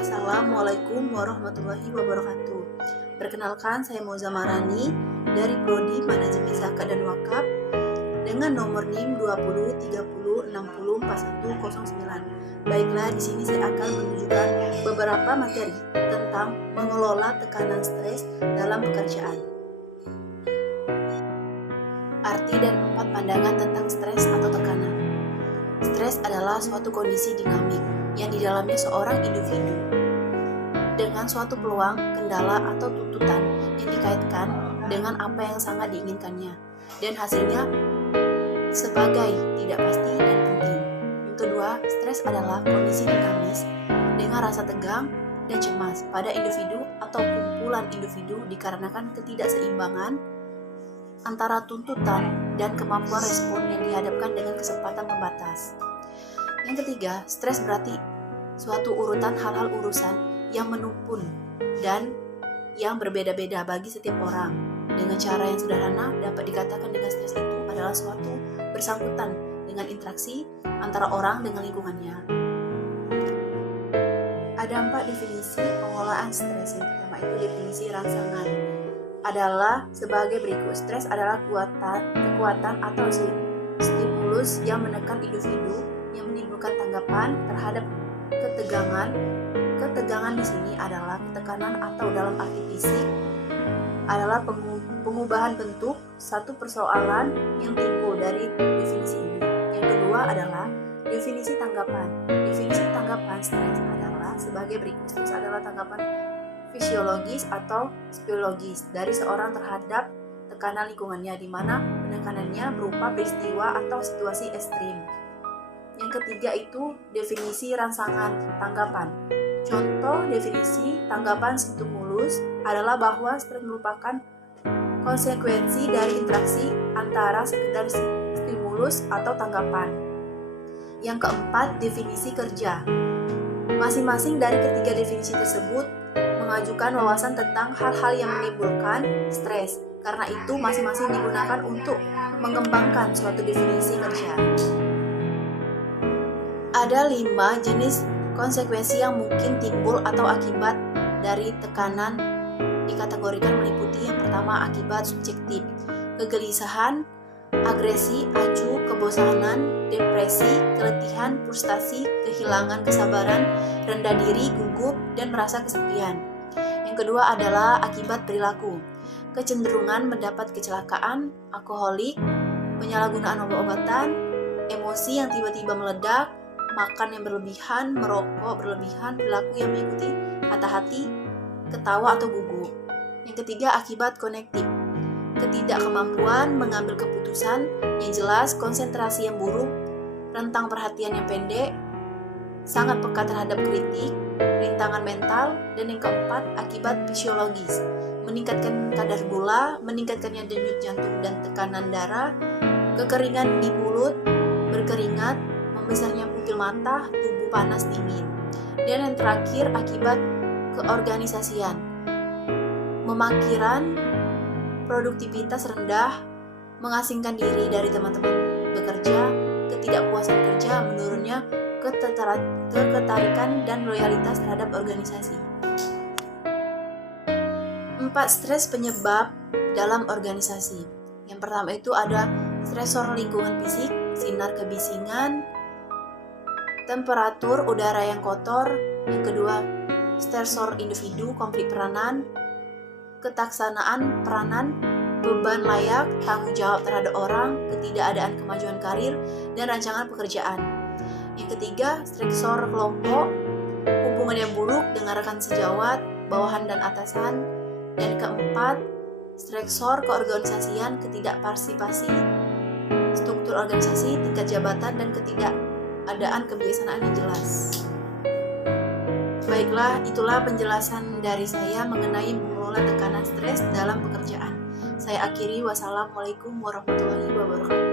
Assalamualaikum warahmatullahi wabarakatuh. Perkenalkan, saya Moza Marani dari Prodi Manajemen Zakat dan Wakaf dengan nomor NIM 2030604109. Baiklah, di sini saya akan menunjukkan beberapa materi tentang mengelola tekanan stres dalam pekerjaan. Arti dan 4 pandangan tentang stres atau tekanan. Stres adalah suatu kondisi dinamik yang di dalamnya seorang individu dengan suatu peluang, kendala, atau tuntutan yang dikaitkan dengan apa yang sangat diinginkannya dan hasilnya sebagai tidak pasti dan penting. Yang kedua, stres adalah kondisi dinamis dengan rasa tegang dan cemas pada individu atau kumpulan individu dikarenakan ketidakseimbangan antara tuntutan dan kemampuan respon yang dihadapkan dengan kesempatan terbatas. Yang ketiga, stres berarti suatu urutan hal-hal urusan yang menumpun dan yang berbeda-beda bagi setiap orang. Dengan cara yang sederhana, dapat dikatakan dengan stres itu adalah suatu bersangkutan dengan interaksi antara orang dengan lingkungannya. Ada 4 definisi pengelolaan stres. Yang pertama itu definisi rangsangan. Adalah sebagai berikut. Stres adalah kekuatan atau stimulus yang menekan individu yang menimbulkan tanggapan terhadap ketegangan. Ketegangan di sini adalah tekanan atau dalam arti fisik adalah pengubahan bentuk satu persoalan yang timbul dari definisi ini. Yang kedua adalah definisi tanggapan. Definisi tanggapan stres adalah sebagai berikut. Stres adalah tanggapan fisiologis atau psikologis dari seorang terhadap tekanan lingkungannya, di mana penekanannya berupa peristiwa atau situasi ekstrim. Yang ketiga itu definisi rangsangan tanggapan. Contoh definisi tanggapan stimulus adalah bahwa stres merupakan konsekuensi dari interaksi antara sekedar stimulus atau tanggapan. Yang keempat, definisi kerja. Masing-masing dari ketiga definisi tersebut mengajukan wawasan tentang hal-hal yang menimbulkan stres. Karena itu masing-masing digunakan untuk mengembangkan suatu definisi kerja. Ada 5 jenis konsekuensi yang mungkin timbul atau akibat dari tekanan, dikategorikan meliputi yang pertama akibat subjektif, kegelisahan, agresi, acuh, kebosanan, depresi, keletihan, frustasi, kehilangan kesabaran, rendah diri, gugup, dan merasa kesepian. Yang kedua adalah akibat perilaku, kecenderungan mendapat kecelakaan, alkoholik, penyalahgunaan obat-obatan, emosi yang tiba-tiba meledak, makan yang berlebihan, merokok berlebihan, perilaku yang mengikuti kata hati, ketawa atau gugup. Yang ketiga akibat konektif, ketidakkemampuan mengambil keputusan yang jelas, konsentrasi yang buruk, rentang perhatian yang pendek, sangat peka terhadap kritik, rintangan mental. Dan yang keempat akibat fisiologis, meningkatkan kadar gula, meningkatkannya denyut jantung dan tekanan darah, kekeringan di mulut, berkeringat, membesarnya pupil mata, tubuh panas dingin. Dan yang terakhir akibat keorganisasian, memakiran, produktivitas rendah, mengasingkan diri dari teman-teman bekerja, ketidakpuasan kerja, menurunnya ketertarikan dan loyalitas terhadap organisasi. 4 stres penyebab dalam organisasi. Yang pertama itu ada stresor lingkungan fisik, sinar kebisingan, temperatur udara yang kotor. Yang kedua, stresor individu, konflik peranan, ketaksanaan peranan, beban layak, tanggung jawab terhadap orang, ketidakadaan kemajuan karir, dan rancangan pekerjaan. Yang ketiga, stresor kelompok, hubungan yang buruk dengan rekan sejawat, bawahan dan atasan. Dan keempat, stresor keorganisasian, ketidakpartisipasi, struktur organisasi, tingkat jabatan, dan ketidakadaan kebijaksanaan yang jelas. Baiklah, itulah penjelasan dari saya mengenai mengelola tekanan stres dalam pekerjaan. Saya akhiri, wassalamualaikum warahmatullahi wabarakatuh.